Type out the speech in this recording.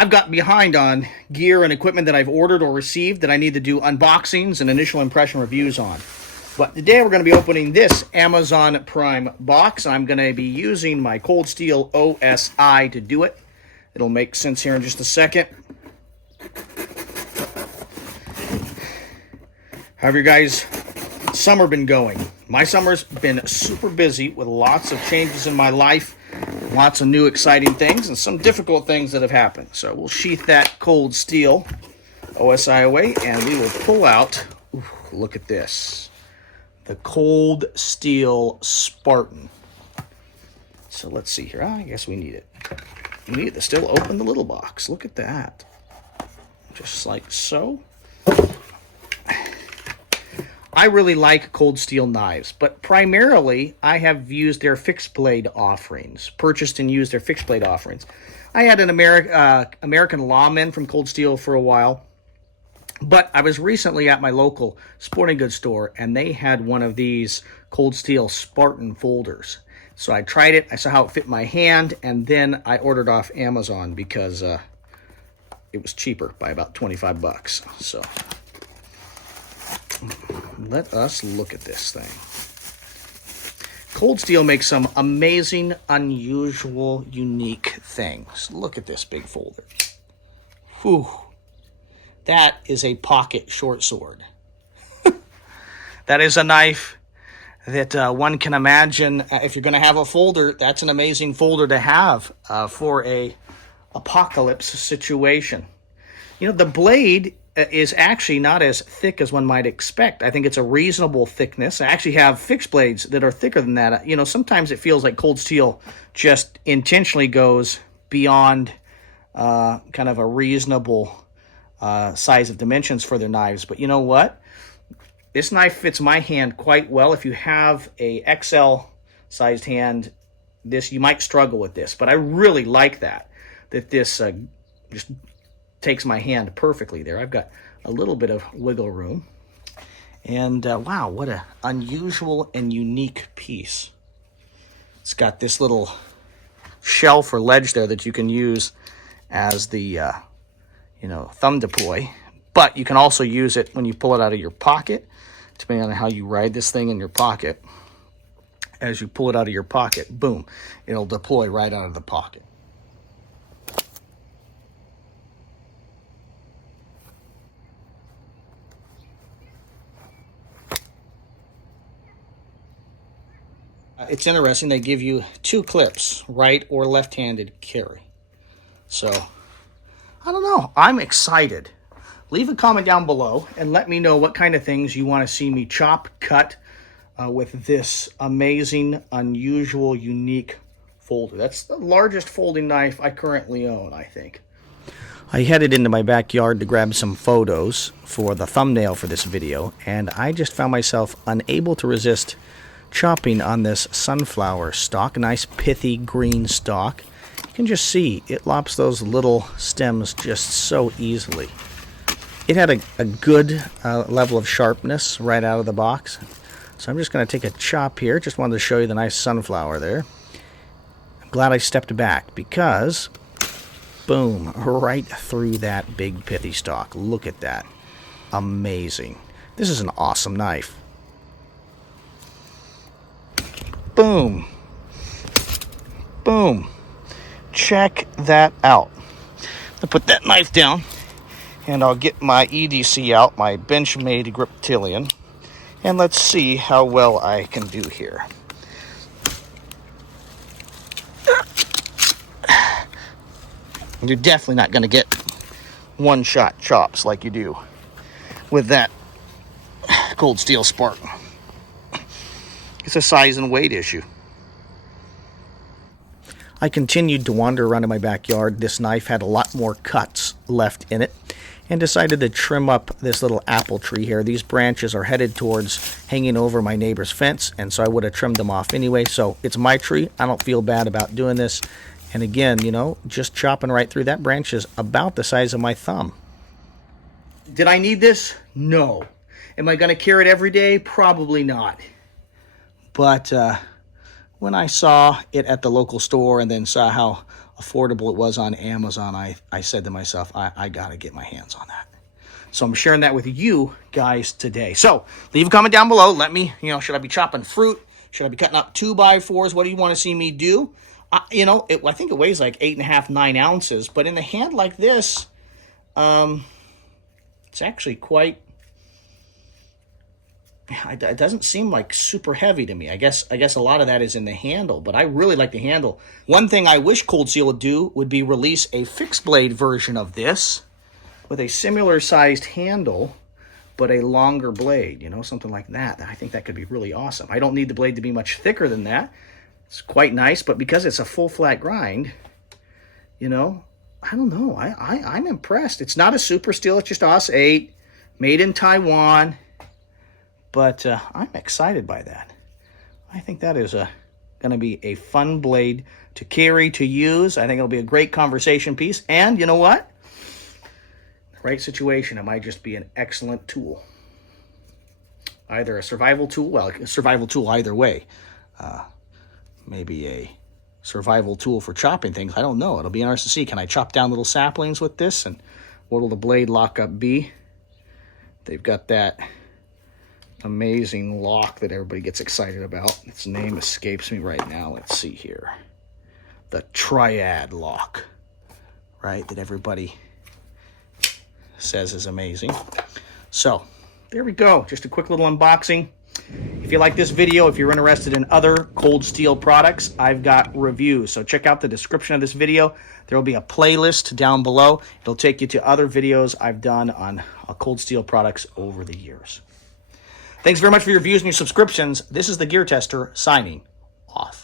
I've got behind on gear and equipment that I've ordered or received that I need to do unboxings and initial impression reviews on. But today we're going to be opening this Amazon Prime box. I'm going to be using my Cold Steel OSI to do it. It'll make sense here in just a second. How have your guys' summer been going? My summer's been super busy with lots of changes in my life, lots of new exciting things, and some difficult things that have happened. So we'll sheath that Cold Steel OSI away, and we will pull out, ooh, look at this, the Cold Steel Spartan. So let's see here. I guess we need it. We need to still open the little box. Look at that. Just like so. I really like Cold Steel knives, but primarily I have used their fixed blade offerings, purchased and used their fixed blade offerings. I had an American Lawman from Cold Steel for a while, but I was recently at my local sporting goods store, and they had one of these Cold Steel Spartan folders. So I tried it, I saw how it fit my hand, and then I ordered off Amazon because it was cheaper by about 25 bucks. So let us look at this thing. Cold Steel makes some amazing, unusual, unique things. Look at this big folder. Whew. That is a pocket short sword. That is a knife that one can imagine if you're going to have a folder, that's an amazing folder to have for a apocalypse situation. You know, the blade is actually not as thick as one might expect. I think it's a reasonable thickness. I actually have fixed blades that are thicker than that. You know, sometimes it feels like Cold Steel just intentionally goes beyond kind of a reasonable size of dimensions for their knives. But you know what? This knife fits my hand quite well. If you have a XL sized hand, you might struggle with this. But I really like that this just takes my hand perfectly there. I've got a little bit of wiggle room. And wow, what an unusual and unique piece. It's got this little shelf or ledge there that you can use as the thumb deploy. But you can also use it when you pull it out of your pocket, depending on how you ride this thing in your pocket. As you pull it out of your pocket, boom, it'll deploy right out of the pocket. It's interesting, they give you two clips, right or left-handed carry. So, I don't know, I'm excited. Leave a comment down below and let me know what kind of things you want to see me chop, cut with this amazing, unusual, unique folder. That's the largest folding knife I currently own, I think. I headed into my backyard to grab some photos for the thumbnail for this video, and I just found myself unable to resist chopping on this sunflower stalk, a nice pithy green stalk. You can just see it lops those little stems just so easily. It had a good level of sharpness right out of the box. So I'm just going to take a chop here. Just wanted to show you the nice sunflower there. I'm glad I stepped back because, boom, right through that big pithy stalk. Look at that. Amazing. This is an awesome knife. Boom. Boom. Check that out. I'll put that knife down, and I'll get my EDC out, my Benchmade Griptilian, and let's see how well I can do here. You're definitely not going to get one-shot chops like you do with that Cold Steel Spartan. It's a size and weight issue. I continued to wander around in my backyard. This knife had a lot more cuts left in it, and decided to trim up this little apple tree here. These branches are headed towards hanging over my neighbor's fence, and so I would have trimmed them off anyway. So it's my tree. I don't feel bad about doing this. And again, you know, just chopping right through that branch is about the size of my thumb. Did I need this? No. Am I going to carry it every day? Probably not. But when I saw it at the local store and then saw how affordable it was on Amazon, I said to myself, I got to get my hands on that. So I'm sharing that with you guys today. So leave a comment down below. Let me, should I be chopping fruit? Should I be cutting up 2x4s? What do you want to see me do? I think it weighs like 8.5, 9 ounces. But in a hand like this, it's actually quite... It doesn't seem like super heavy to me. I guess a lot of that is in the handle, but I really like the handle. One thing I wish Cold Steel would do would be release a fixed blade version of this with a similar sized handle, but a longer blade, something like that. I think that could be really awesome. I don't need the blade to be much thicker than that. It's quite nice, but because it's a full flat grind, I don't know. I'm impressed. It's not a super steel. It's just AUS 8, made in Taiwan. But I'm excited by that. I think that is going to be a fun blade to carry, to use. I think it'll be a great conversation piece. And you know what? In the right situation, it might just be an excellent tool. Either a survival tool, well, a survival tool either way. Maybe a survival tool for chopping things. I don't know. It'll be interesting to see. Can I chop down little saplings with this? And what will the blade lockup be? They've got that amazing lock that everybody gets excited about. Its name escapes me right now. Let's see here. The triad lock, right? That everybody says is amazing. So there we go. Just a quick little unboxing. If you like this video, if you're interested in other Cold Steel products, I've got reviews. So check out the description of this video. There will be a playlist down below. It'll take you to other videos I've done on Cold Steel products over the years. Thanks very much for your views and your subscriptions. This is the Gear Tester signing off.